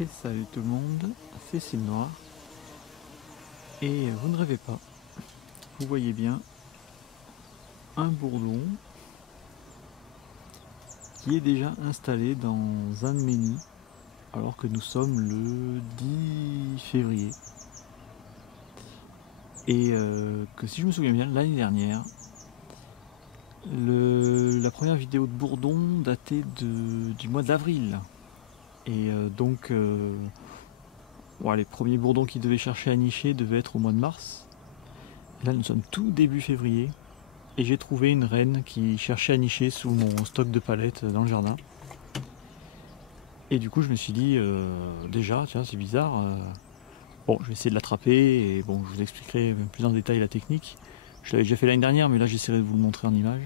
Et salut tout le monde, c'est Ciel Noir. Et vous ne rêvez pas, vous voyez bien un bourdon qui est déjà installé dans un de mes nids, alors que nous sommes le 10 février. Et que si je me souviens bien, l'année dernière, la première vidéo de bourdon datait du mois d'avril. Et les premiers bourdons qui devaient chercher à nicher devaient être au mois de mars. Et là nous sommes tout début février. Et j'ai trouvé une reine qui cherchait à nicher sous mon stock de palettes dans le jardin. Et du coup je me suis dit, déjà, tiens c'est bizarre, bon je vais essayer de l'attraper et bon je vous expliquerai plus en détail la technique. Je l'avais déjà fait l'année dernière mais là j'essaierai de vous le montrer en image.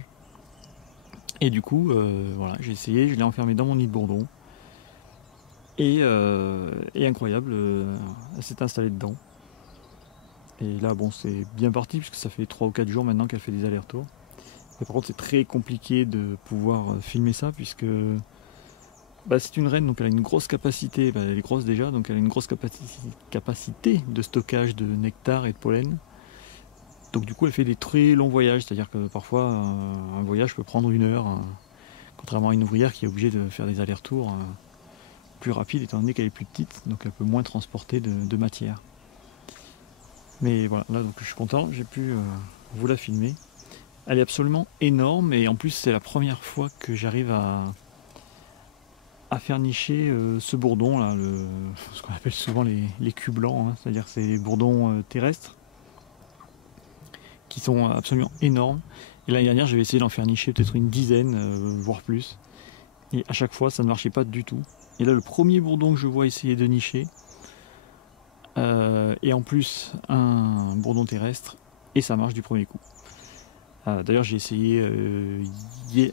Et du coup voilà, j'ai essayé, je l'ai enfermé dans mon nid de bourdon. Et incroyable, elle s'est installée dedans. Et là bon c'est bien parti puisque ça fait 3 ou 4 jours maintenant qu'elle fait des allers-retours. Et par contre c'est très compliqué de pouvoir filmer ça puisque c'est une reine, donc elle a une grosse capacité, elle est grosse déjà, donc elle a une grosse capacité de stockage de nectar et de pollen. Donc du coup elle fait des très longs voyages, c'est-à-dire que parfois un voyage peut prendre 1 heure, contrairement à une ouvrière qui est obligée de faire des allers-retours plus rapides étant donné qu'elle est plus petite, donc elle peut moins transporter de matière. Mais voilà, là donc je suis content, j'ai pu vous la filmer. Elle est absolument énorme et en plus c'est la première fois que j'arrive à faire nicher ce bourdon là, ce qu'on appelle souvent les culs blancs, hein, c'est-à-dire c'est les bourdons terrestres qui sont absolument énormes. Et l'année dernière j'avais essayé d'en faire nicher peut-être une dizaine, voire plus, et à chaque fois ça ne marchait pas du tout. Et là le premier bourdon que je vois essayer de nicher, et en plus un bourdon terrestre, et ça marche du premier coup. D'ailleurs j'ai essayé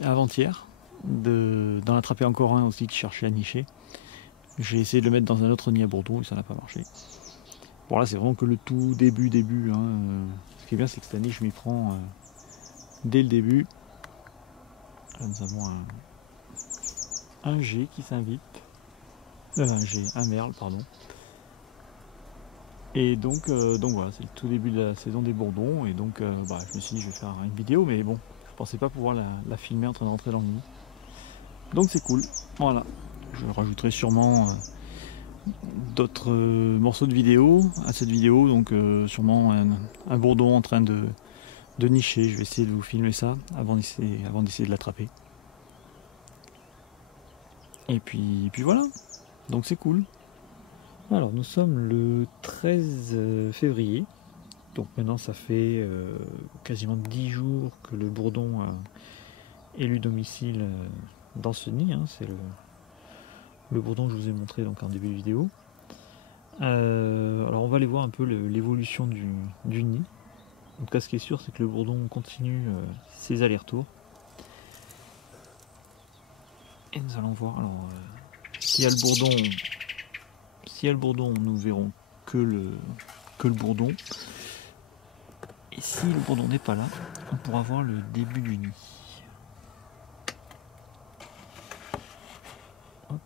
avant-hier d'en attraper encore un aussi qui cherchait à nicher. J'ai essayé de le mettre dans un autre nid à bourdon et ça n'a pas marché. Bon là c'est vraiment que le tout début, hein. Ce qui est bien c'est que cette année je m'y prends dès le début. Là nous avons un G qui s'invite. Un merle pardon. Et donc voilà, c'est le tout début de la saison des bourdons. Et donc je me suis dit je vais faire une vidéo, mais bon, je pensais pas pouvoir la filmer en train de rentrer dans le nid. Donc c'est cool, voilà. Je rajouterai sûrement d'autres morceaux de vidéo à cette vidéo, donc sûrement un bourdon en train de nicher. Je vais essayer de vous filmer ça avant d'essayer de l'attraper. Et puis voilà, donc c'est cool. Alors nous sommes le 13 février, donc maintenant ça fait quasiment 10 jours que le bourdon a élu domicile dans ce nid, hein. C'est le bourdon que je vous ai montré donc en début de vidéo. Alors on va aller voir un peu l'évolution du nid. En tout cas ce qui est sûr c'est que le bourdon continue ses allers-retours. Et nous allons voir, alors s'il y a le bourdon nous verrons que le bourdon. Et si le bourdon n'est pas là, on pourra voir le début du nid. Hop,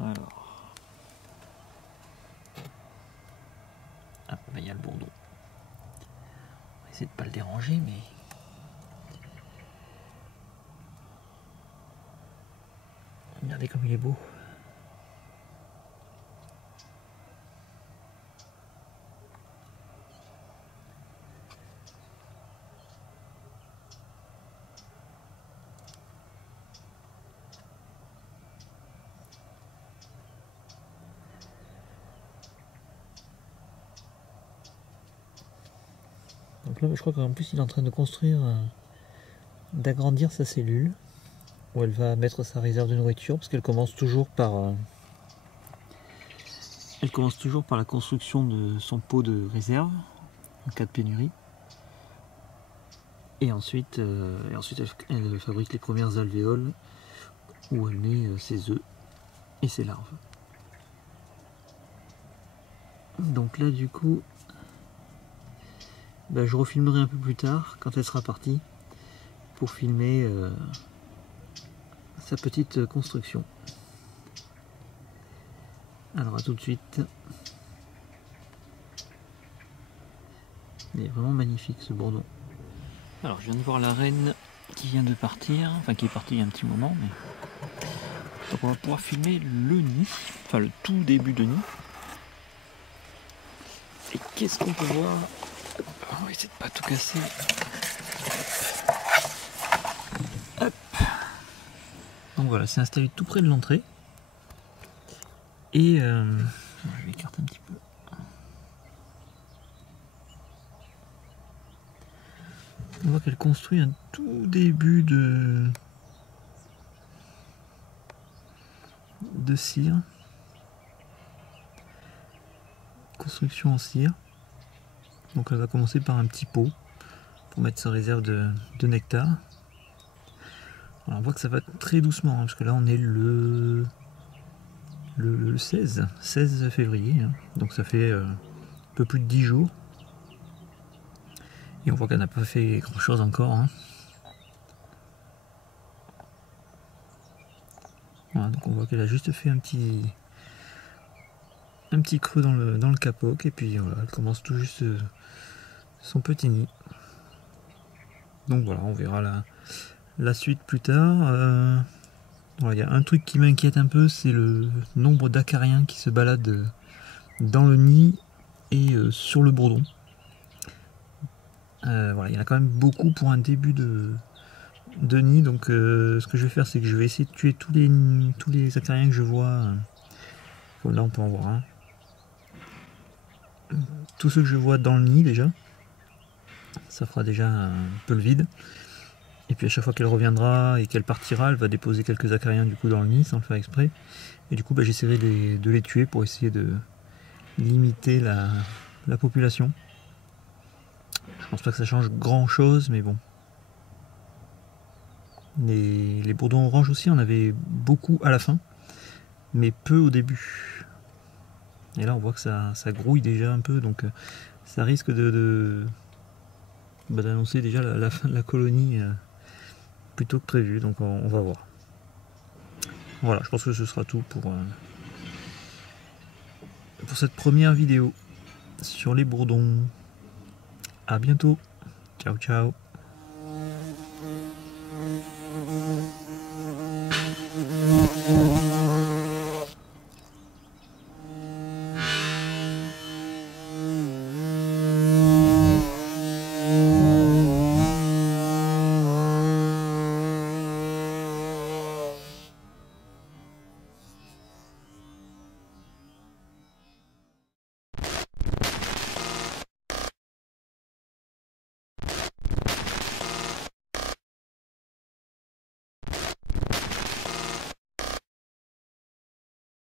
alors. Ah, il y a le bourdon. On va essayer de ne pas le déranger, mais... Regardez comme il est beau. Donc là, je crois qu'en plus, il est en train de construire, d'agrandir sa cellule, où elle va mettre sa réserve de nourriture, parce qu'elle commence toujours par... la construction de son pot de réserve, en cas de pénurie. Et ensuite elle fabrique les premières alvéoles, où elle met ses œufs et ses larves. Donc là, du coup... je refilmerai un peu plus tard quand elle sera partie pour filmer sa petite construction. Alors à tout de suite. Il est vraiment magnifique ce bourdon. Alors je viens de voir la reine qui vient de partir, enfin qui est partie il y a un petit moment, mais donc on va pouvoir filmer le nid, enfin le tout début de nid. Et qu'est-ce qu'on peut voir? On va essayer de pas tout casser. Hop. Donc voilà, c'est installé tout près de l'entrée. Et je vais écarter un petit peu. On voit qu'elle construit un tout début de cire. Construction en cire. Donc elle va commencer par un petit pot pour mettre sa réserve de nectar. Alors on voit que ça va très doucement, hein, parce que là on est le 16 février, hein, donc ça fait un peu plus de 10 jours. Et on voit qu'elle n'a pas fait grand chose encore. Hein. Voilà, donc on voit qu'elle a juste fait un petit creux dans le capoc, et puis voilà, elle commence tout juste son petit nid. Donc voilà, on verra la suite plus tard. Voilà, il y a un truc qui m'inquiète un peu, c'est le nombre d'acariens qui se baladent dans le nid et sur le bourdon. Voilà, il y en a quand même beaucoup pour un début de nid, donc ce que je vais faire, c'est que je vais essayer de tuer tous les acariens que je vois. Comme là on peut en voir un. Tous ceux que je vois dans le nid déjà, ça fera déjà un peu le vide. Et puis à chaque fois qu'elle reviendra et qu'elle partira, elle va déposer quelques acariens du coup dans le nid sans le faire exprès. Et du coup j'essaierai de les tuer pour essayer de limiter la population. Je pense pas que ça change grand chose, mais bon. Les bourdons orange aussi, on avait beaucoup à la fin, mais peu au début. Et là on voit que ça grouille déjà un peu, donc ça risque d'annoncer déjà la fin de la colonie plutôt que prévu, donc on va voir. Voilà, je pense que ce sera tout pour cette première vidéo sur les bourdons. À bientôt. Ciao ciao.